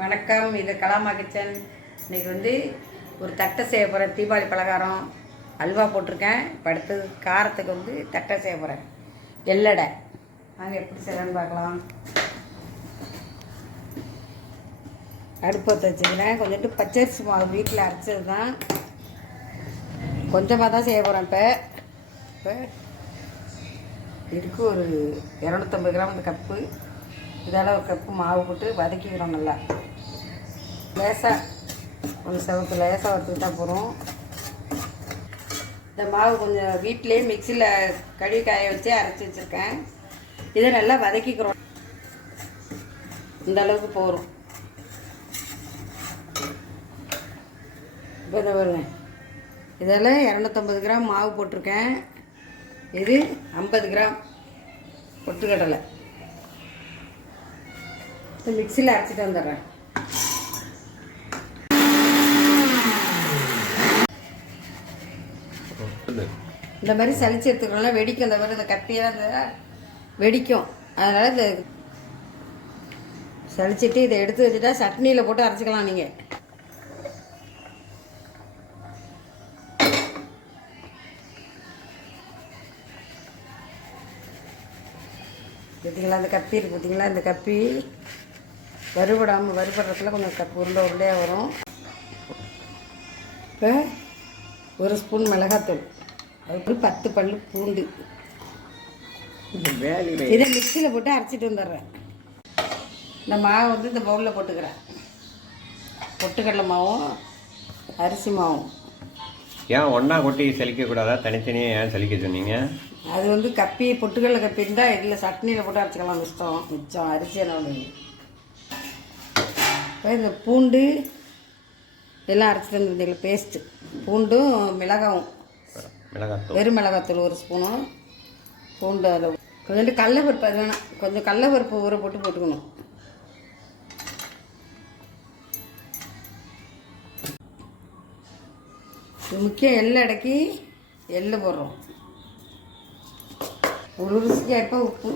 வணக்கம், இது கலாமா கிச்சன். இன்றைக்கி வந்து ஒரு தட்டை செய்ய போகிறேன். தீபாவளி பலகாரம் அல்வா போட்டிருக்கேன். இப்போ அடுத்தது காரத்துக்கு வந்து தட்டை செய்ய போகிறேன். எள்ளடை நாங்கள் எப்படி செய்யலான்னு பார்க்கலாம். அடுப்பத்தை வச்சுக்கிறேன். கொஞ்சோண்டு பச்சரிசி மாவு வீட்டில் அரைச்சது தான், கொஞ்சமாக தான் செய்ய போகிறேன். இப்போ இதுக்கு ஒரு 250 கிராம் இந்த கப்பு, இதெல்லாம் ஒரு கப்பு மாவு போட்டு வதக்கிக்கிறோம். நல்லா லேசாக கொஞ்சம் செவத்து லேசாக வறுத்துக்கிட்டா போகிறோம். இந்த மாவு கொஞ்சம் வீட்டிலே மிக்சியில் கழுவி காய வச்சு அரைச்சி வச்சுருக்கேன். இதை நல்லா வதக்கிக்கிறோம். இந்த அளவுக்கு போகிறோம். இப்போ இதை வருங்க, இதில் 250 கிராம் மாவு போட்டிருக்கேன். இது 50 கிராம் பொட்டுக்கடலை. மிக்சியில் அரைச்சிட்டு வந்துடுறேன். இந்த மாதிரி சளிச்சு எடுத்துக்கணும்னா வெடிக்கும். இந்த மாதிரி இந்த கத்தியாக வெடிக்கும். அதனால் இந்த சளிச்சிட்டு இதை எடுத்து வச்சுட்டா சட்னியில் போட்டு அரைச்சிக்கலாம். நீங்கள் பார்த்தீங்களா, இந்த கப்பி இருக்குது பார்த்தீங்களா, இந்த கப்பி வறுபடாமல் வறுபடுறதுல கொஞ்சம் உருண்டை உருண்டையாக வரும். இப்போ ஒரு ஸ்பூன் மிளகாத்தூள், அதுக்கு 10 பல்லு பூண்டு. இதை மிக்சியில் போட்டு அரைச்சிட்டு வந்துடுறேன். இந்த மாவை வந்து இந்த பவுலில் போட்டுக்கிறேன். பொட்டுக்கடலை மாவும் அரிசி மாவும். ஏன் ஒன்றா கொட்டி சலிக்கக்கூடாதா? தனித்தனியாக ஏன் சலிக்க சொன்னீங்க? அது வந்து கப்பி பொட்டுக்கடலை கப்பி இருந்தால் இதில் சட்னியில் போட்டு அரைச்சிக்கலாம். மிச்சம் அரிசி என்ன. இப்போ இந்த பூண்டு எல்லாம் அரைச்சிட்டு வந்துருந்தீங்களா, பேஸ்ட்டு பூண்டும் மிளகாவும், வெறும் மிளகாத்தூள் 1 ஸ்பூனும், பூண்டு அதில் கொஞ்சோண்டு கடலைப்பருப்பு, அது வேணாம், கொஞ்சம் கடலைப்பருப்பு ஊற போட்டு போட்டுக்கணும். இது முக்கியம். எள்ளடைக்கு எள்ளு போடுறோம். ஒரு ருசிக்கு ஏற்ப உப்பு.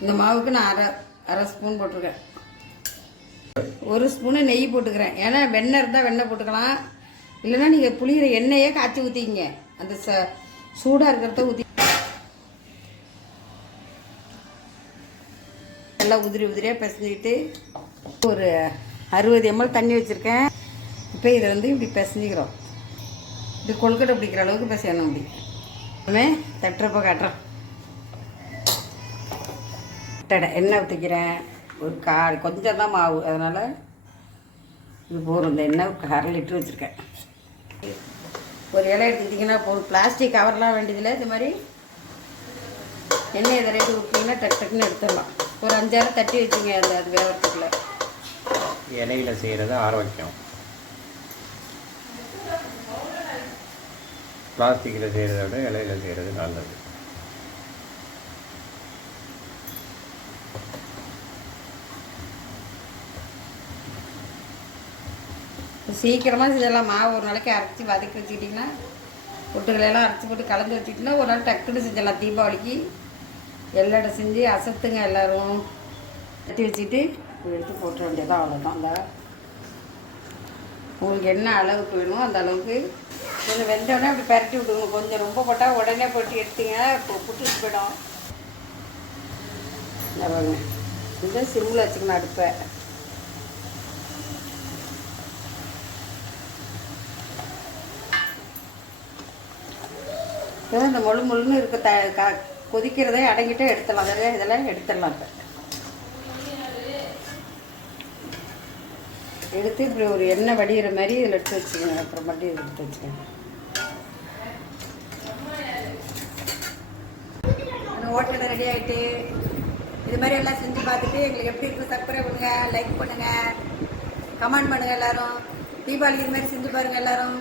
இந்த மாவுக்கு நான் அரை ஸ்பூன் போட்டிருக்கேன். 1 ஸ்பூனு நெய் போட்டுக்கிறேன். ஏன்னா வெண்ணெய் இருந்தால் வெண்ணெய் போட்டுக்கலாம், இல்லைன்னா நீங்கள் புளிகிற எண்ணெயே காய்ச்சி ஊற்றிக்கிங்க. அந்த சூடாக இருக்கிறத ஊற்றி நல்லா உதிரியாக பிசைஞ்சிக்கிட்டு ஒரு 60 ml தண்ணி வச்சுருக்கேன். இப்போ இதை வந்து இப்படி பிசைஞ்சிக்கிறோம். இப்படி கொழுக்கட்டை பிடிக்கிற அளவுக்கு பிசையணும். இப்படி தட்டுறப்ப காட்டுறோம். எண்ணெய் ஊற்றிக்கிறேன். ஒரு கொஞ்சம் தான் மாவு, அதனால் இது போதும். இந்த எண்ணெய் 1/2 லிட்டர் வச்சுருக்கேன். ஒரு இலை எடுத்துக்கிட்டிங்கன்னா ஒரு பிளாஸ்டிக் கவர்லாம் வேண்டியதில்லை. இந்த மாதிரி எண்ணெய் தரையிட்டு ஊற்றிங்கன்னா டக்குன்னு எடுத்துடலாம். ஒரு 5-6 தட்டி வச்சுங்க. அது வேகிறதுக்குள்ள இலையில் செய்கிறது ஆரோக்கியம். பிளாஸ்டிக்கில் செய்கிறத விட இலையில் செய்கிறது நல்லது. சீக்கிரமாக செஞ்சலாம். மாவு ஒரு நாளைக்கு அரைச்சி வதக்கி வச்சுக்கிட்டிங்கன்னா, பொட்டுக்களையெல்லாம் அரைச்சி போட்டு கலந்து வச்சுக்கிட்டிங்கன்னா ஒரு நாள் டக்குன்னு செஞ்சலாம். தீபாவளிக்கு எள்ளடை செஞ்சு அசத்துங்க எல்லோரும். கட்டி வச்சுட்டு எடுத்து போட்டுற வேண்டியதான், அவ்வளோதான். அந்த உங்களுக்கு என்ன அளவுக்கு வேணுமோ அந்த அளவுக்கு கொஞ்சம் வெந்தோடனே அப்படி பரட்டி விட்டுக்கணும். கொஞ்சம் ரொம்ப போட்டால் உடனே போட்டு எடுத்தீங்க புட்டுட்டு போயிடும். இந்த சிம்மில் வச்சுக்கணும் அடுப்பை. இந்த முழுன்னு இருக்க கொதிக்கிறதே அடங்கிட்டே எடுத்துடலாம். இதெல்லாம் எடுத்துடலாம். இப்போ எடுத்து இப்படி ஒரு எண்ணெய் வடிகிற மாதிரி இதில் எடுத்து வச்சுக்கோங்க. அப்புறம் மட்டும் இதில் எடுத்து வச்சுக்கோங்க. ஹோட்டலில் ரெடி ஆகிட்டு இது மாதிரி எல்லாம் செஞ்சு பார்த்துட்டு எங்களுக்கு எப்படி இருக்குது சப்ஸ்கிரைப் பண்ணுங்கள், லைக் பண்ணுங்கள், கமெண்ட் பண்ணுங்கள். எல்லோரும் தீபாவளிக்கு இது மாதிரி செஞ்சு பாருங்கள் எல்லோரும்.